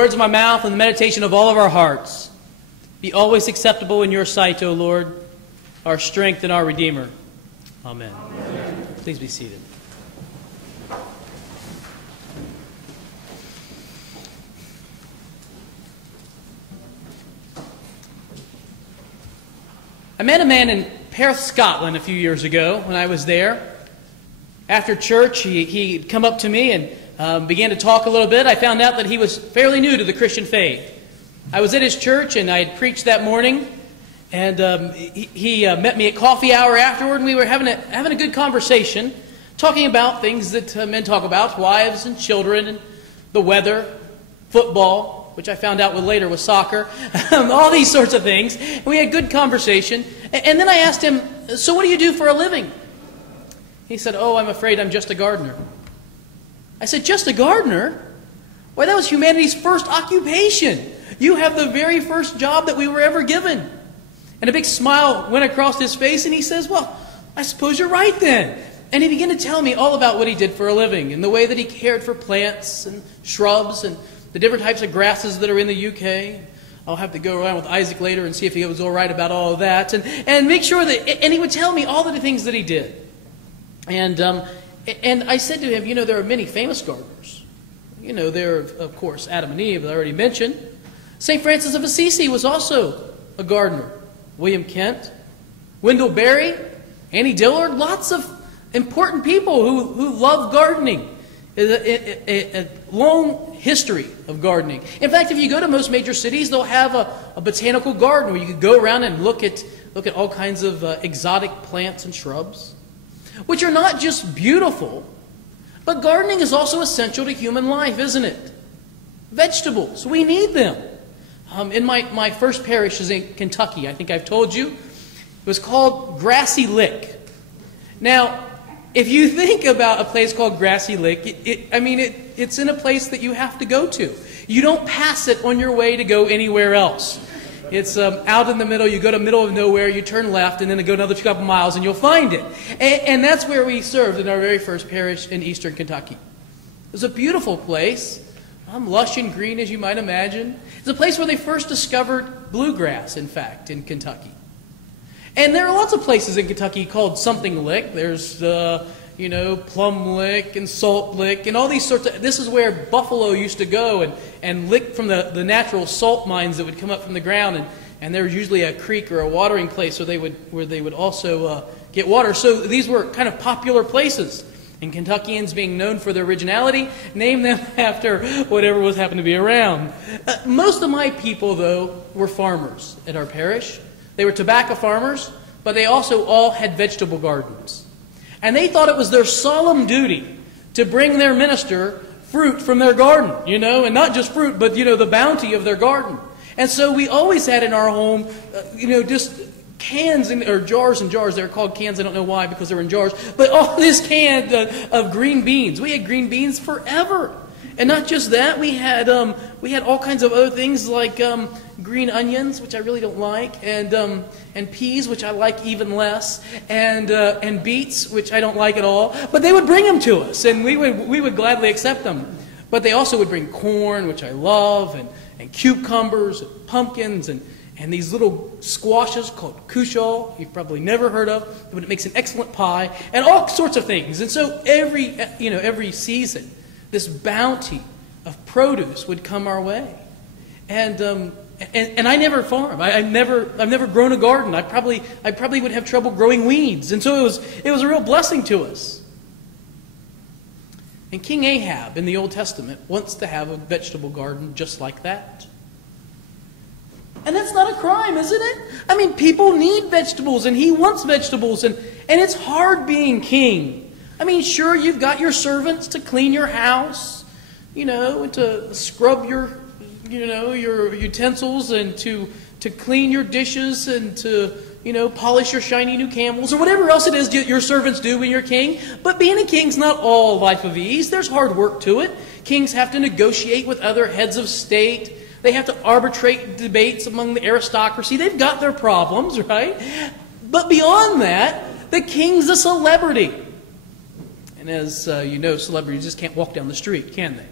words of my mouth and the meditation of all of our hearts be always acceptable in your sight, O Lord, our strength and our Redeemer. Amen. Amen. Please be seated. I met a man in Perth, Scotland a few years ago when I was there. After church, he'd come up to me and began to talk a little bit. I found out that he was fairly new to the Christian faith. I was at his church and I had preached that morning, and he met me at coffee hour afterward, and we were having a good conversation, talking about things that men talk about, wives and children and the weather, football, which I found out later was soccer, all these sorts of things. And we had good conversation. And then I asked him, so what do you do for a living? He said, oh, I'm afraid I'm just a gardener. I said, just a gardener? Why, that was humanity's first occupation. You have the very first job that we were ever given. And a big smile went across his face, and he says, well, I suppose you're right then. And he began to tell me all about what he did for a living and the way that he cared for plants and shrubs and the different types of grasses that are in the UK. I'll have to go around with Isaac later and see if he was all right about all of that. And make sure that, and he would tell me all of the things that he did. And I said to him, you know, there are many famous gardeners. You know, there are, of course, Adam and Eve, I already mentioned. St. Francis of Assisi was also a gardener. William Kent, Wendell Berry, Annie Dillard, lots of important people who love gardening. A long history of gardening. In fact, if you go to most major cities, they'll have a botanical garden where you can go around and look at all kinds of exotic plants and shrubs, which are not just beautiful, but gardening is also essential to human life, isn't it? Vegetables, we need them. In my first parish is in Kentucky. I think I've told you. It was called Grassy Lick. Now, if you think about a place called Grassy Lick, it's in a place that you have to go to. You don't pass it on your way to go anywhere else. It's out in the middle. You go to the middle of nowhere, you turn left, and then go another couple miles, and you'll find it. And that's where we served in our very first parish in eastern Kentucky. It was a beautiful place, lush and green as you might imagine. It's a place where they first discovered bluegrass, in fact, in Kentucky. And there are lots of places in Kentucky called something lick. There's, Plum Lick and Salt Lick and all these sorts of... This is where buffalo used to go and lick from the natural salt mines that would come up from the ground. And there was usually a creek or a watering place where they would also get water. So these were kind of popular places. And Kentuckians, being known for their originality, named them after whatever was happened to be around. Most of my people, though, were farmers at our parish. They were tobacco farmers, but they also all had vegetable gardens. And they thought it was their solemn duty to bring their minister fruit from their garden, and not just fruit, but, the bounty of their garden. And so we always had in our home, just cans or jars and jars. They're called cans, I don't know why, because they're in jars, but all this can of green beans. We had green beans forever. And not just that, we had all kinds of other things like green onions, which I really don't like, and peas, which I like even less, and beets, which I don't like at all. But they would bring them to us, and we would gladly accept them. But they also would bring corn, which I love, and cucumbers, and pumpkins, and these little squashes called cushaw, you've probably never heard of, but it makes an excellent pie, and all sorts of things. And so every season, this bounty of produce would come our way, and I never farm. I've never grown a garden. I probably would have trouble growing weeds, and so it was a real blessing to us. And King Ahab in the Old Testament wants to have a vegetable garden just like that. And that's not a crime, isn't it? People need vegetables, and he wants vegetables, and it's hard being king. Sure, you've got your servants to clean your house, and to scrub your utensils, and to clean your dishes, and to, polish your shiny new camels, or whatever else it is your servants do when you're king. But being a king's not all life of ease. There's hard work to it. Kings have to negotiate with other heads of state. They have to arbitrate debates among the aristocracy. They've got their problems, right? But beyond that, the king's a celebrity. And as you know, celebrities just can't walk down the street, can they?